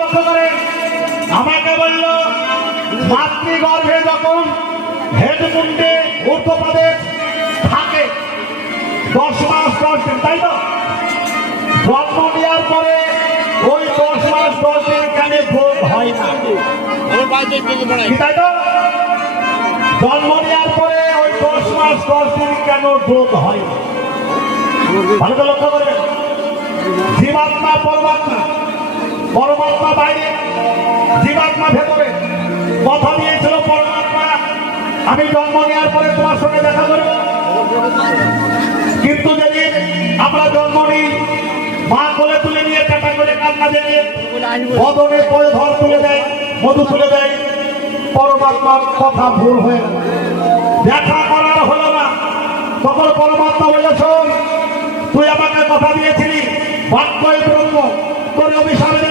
লক্ষ্য করেন, আমাকে বলল মাতৃগর্ভে যখন হেডমুন্ডে ঊর্ধ্বপদে থাকে 10 মাস 10 দিন, তাই তো? জন্ম নেওয়ার পরে ওই 10 মাস 10 দিন কেন ভোগ হয় না? তাই তো? জন্ম নেওয়ার পরে ওই 10 মাস 10 দিন কেন ভোগ হয় না? ভালো করে লক্ষ্য করেন। জীবাত্মা পরমাত্মা, পরমাত্মা বাইরে, জীবাত্মা ভেতরে। কথা দিয়েছিল পরমাত্মা আমি জন্ম নেওয়ার পরে তোমার সঙ্গে দেখা করব, কিন্তু যেদিন আমরা জন্ম নিই মা কোলে তুলে নিয়ে কাটা করে কান্না দিয়ে বদনে পরে ধর তুলে দেয়, মধু তুলে দেয়, পরমাত্মার কথা ভুল হয়ে গেল, দেখা করার হলো না। তখন পরমাত্মা বলে শোন, তুই আমাকে কথা দিয়েছিলি বাক্যই ব্রহ্ম, তোর অভিশাপ দিলাম